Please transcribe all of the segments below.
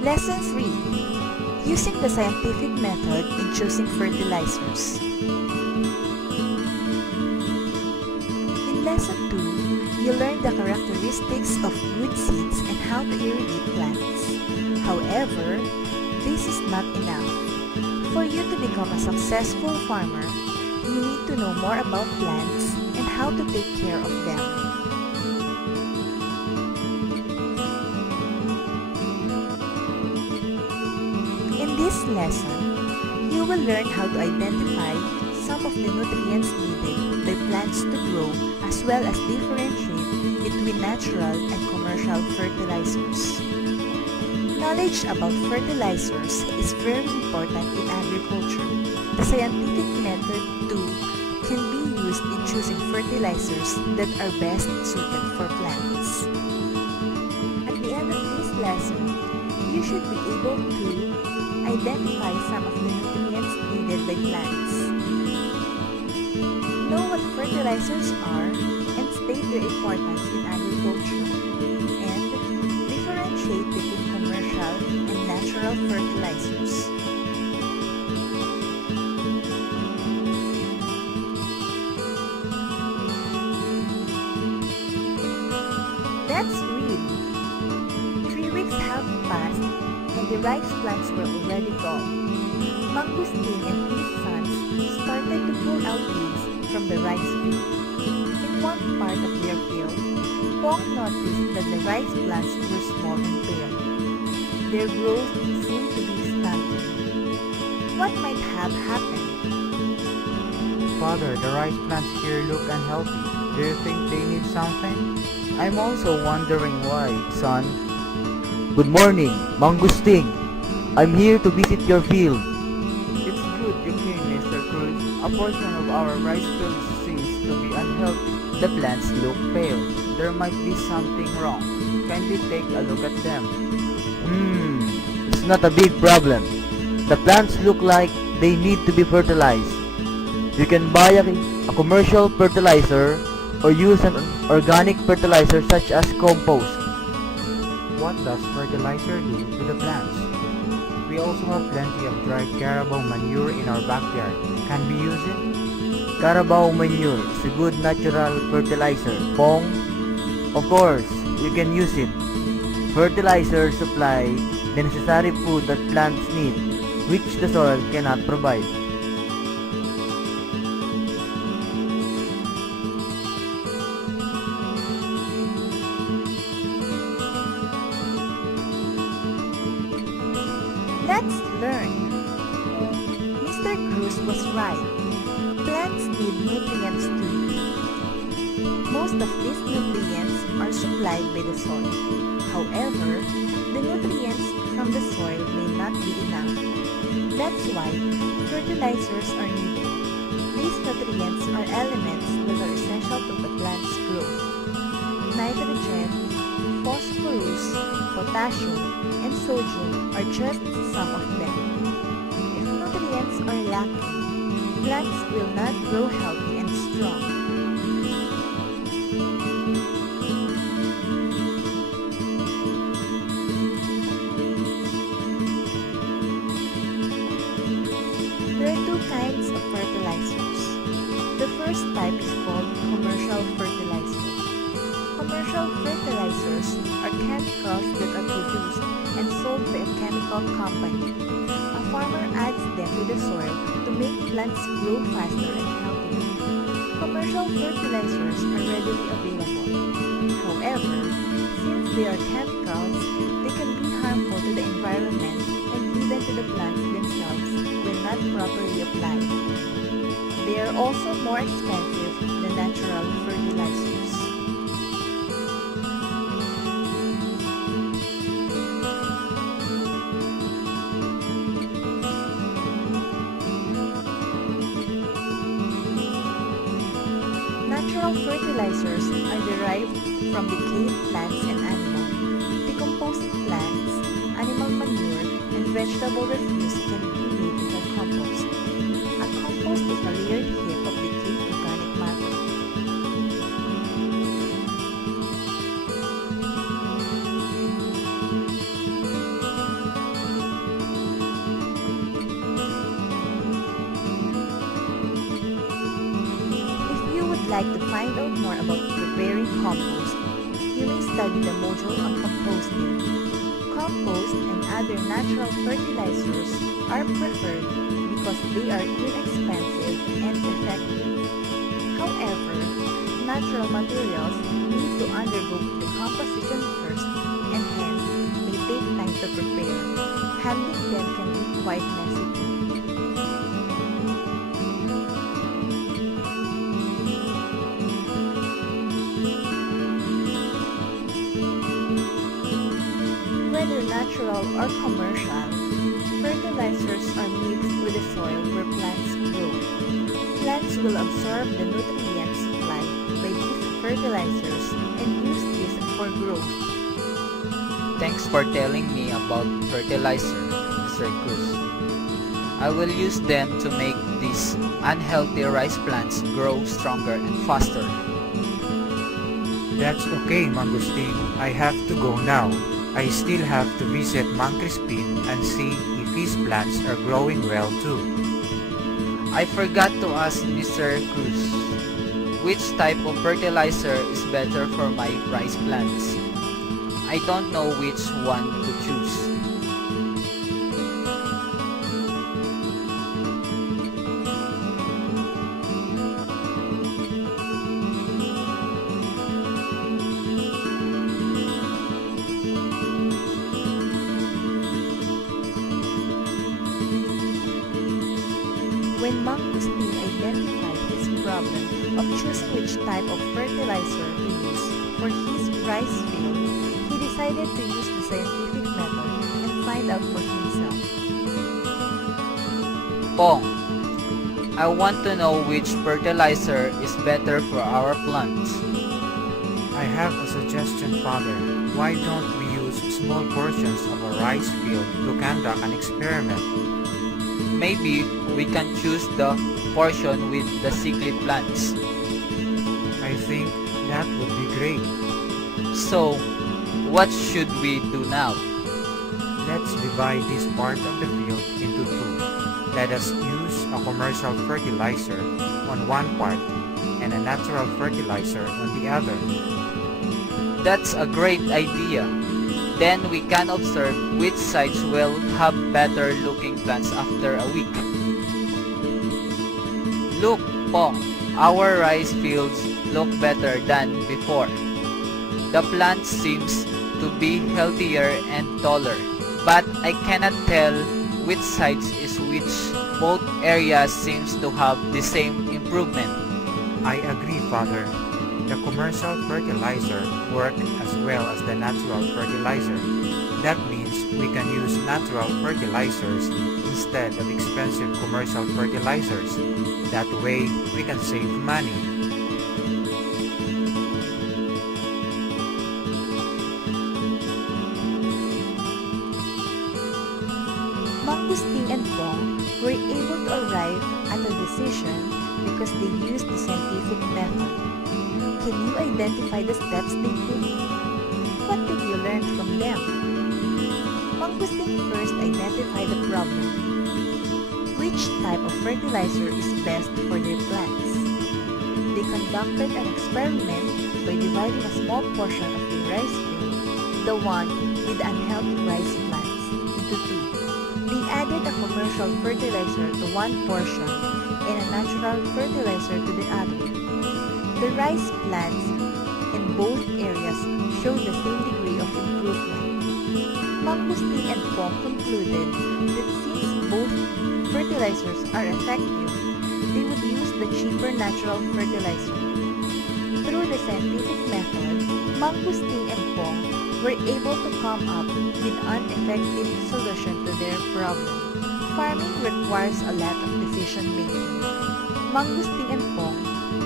Lesson 3. Using the scientific method in choosing fertilizers. In Lesson 2, you learn the characteristics of good seeds and how to irrigate plants. However, this is not enough. For you to become a successful farmer, you need to know more about plants and how to take care of them. In this lesson, you will learn how to identify some of the nutrients needed by plants to grow, as well as differentiate between natural and commercial fertilizers. Knowledge about fertilizers is very important in agriculture. The scientific method, too, can be used in choosing fertilizers that are best suited for plants. At the end of this lesson, you should be able to identify some of the nutrients needed by plants, know what fertilizers are, and state their importance in agriculture, and differentiate between commercial and natural fertilizers. Let's read. 3 weeks have passed, and the rice plants were already gone. Mangustin and his sons started to pull out leaves from the rice field. In one part of their field, Pong noticed that the rice plants were small and pale. Their growth seemed to be stunted. What might have happened? Father, the rice plants here look unhealthy. Do you think they need something? I'm also wondering why, son. Good morning, Mangustin. I'm here to visit your field. It's good you came, Mr. Cruz. A portion of our rice fields seems to be unhealthy. The plants look pale. There might be something wrong. Kindly take a look at them. It's not a big problem. The plants look like they need to be fertilized. You can buy a commercial fertilizer or use an organic fertilizer such as compost. What does fertilizer do to the plants? We also have plenty of dry carabao manure in our backyard. Can we use it? Carabao manure is a good natural fertilizer. Pong, of course, you can use it. Fertilizers supply the necessary food that plants need, which the soil cannot provide. Let's learn. Mr. Cruz was right. Plants need nutrients too. Most of these nutrients are supplied by the soil. However, the nutrients from the soil may not be enough. That's why fertilizers are needed. These nutrients are elements that are essential to the plant's growth. Nitrogen, phosphorus, potassium, and sodium are just some of them. If nutrients are lacking, plants will not grow healthy and strong. There are 2 kinds of fertilizers. The first type is called commercial fertilizers. Commercial fertilizers are chemicals that are produced and sold by a chemical company. A farmer adds them to the soil to make plants grow faster and healthier. Commercial fertilizers are readily available. However, since they are chemicals, they can be harmful to the environment and even to the plants themselves when not properly applied. They are also more expensive than natural fertilizers. Natural fertilizers are derived from decayed plants and animals. Decomposing plants, animal manure, and vegetable refuse can be made into compost. A compost is a layered heap of decayed organic matter. like to find out more about preparing compost, you may study the module on composting. Compost and other natural fertilizers are preferred because they are inexpensive and effective. However, natural materials need to undergo decomposition first and hence may take time to prepare. Handling them can be quite messy too. Whether natural or commercial, fertilizers are mixed with the soil where plants grow. Plants will absorb the nutrients supplied by these fertilizers and use these for growth. Thanks for telling me about fertilizer, Mr. Cruz. I will use them to make these unhealthy rice plants grow stronger and faster. That's okay, Mangustin. I have to go now. I still have to visit Mang Crispin and see if his plants are growing well too. I forgot to ask Mr. Cruz, which type of fertilizer is better for my rice plants? I don't know which one to choose. When Mangustin identified his problem of choosing which type of fertilizer to use for his rice field, he decided to use the scientific method and find out for himself. Pong, I want to know which fertilizer is better for our plants. I have a suggestion, Father. Why don't we use small portions of a rice field to conduct an experiment? Maybe we can choose the portion with the sickly plants. I think that would be great. So, what should we do now? Let's divide this part of the field into two. Let us use a commercial fertilizer on one part and a natural fertilizer on the other. That's a great idea. Then we can observe which sites will have better looking plants after a week. Look, Pong, our rice fields look better than before. The plants seems to be healthier and taller, but I cannot tell which sides is which. Both areas seems to have the same improvement. I agree, Father. The commercial fertilizer works as well as the natural fertilizer. That means we can use natural fertilizers instead of expensive commercial fertilizers. That way, we can save money. Mangustin and Pong were able to arrive at a decision because they used the scientific method. Can you identify the steps they took? What did you learn from them? Mangustin first identified the problem. Which type of fertilizer is best for their plants? They conducted an experiment by dividing a small portion of the rice field, the one with unhealthy rice plants, into two. They added a commercial fertilizer to one portion and a natural fertilizer to the other. The rice plants in both areas showed the same degree of improvement. Mangustin and Pong concluded that since both fertilizers are effective, they would use the cheaper natural fertilizer. Through the scientific method, Mangustin and Pong were able to come up with an effective solution to their problem. Farming requires a lot of decision making. Mangustin and Pong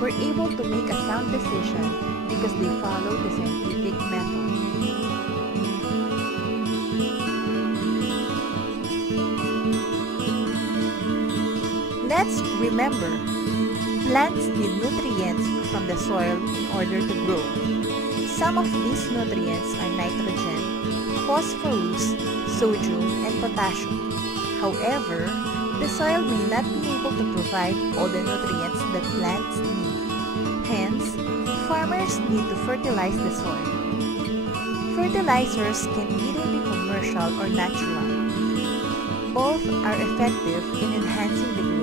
were able to make a sound decision because they followed the scientific method. Let's remember, plants need nutrients from the soil in order to grow. Some of these nutrients are nitrogen, phosphorus, sodium, and potassium. However, the soil may not be able to provide all the nutrients that plants need. Hence, farmers need to fertilize the soil. Fertilizers can either be commercial or natural. Both are effective in enhancing the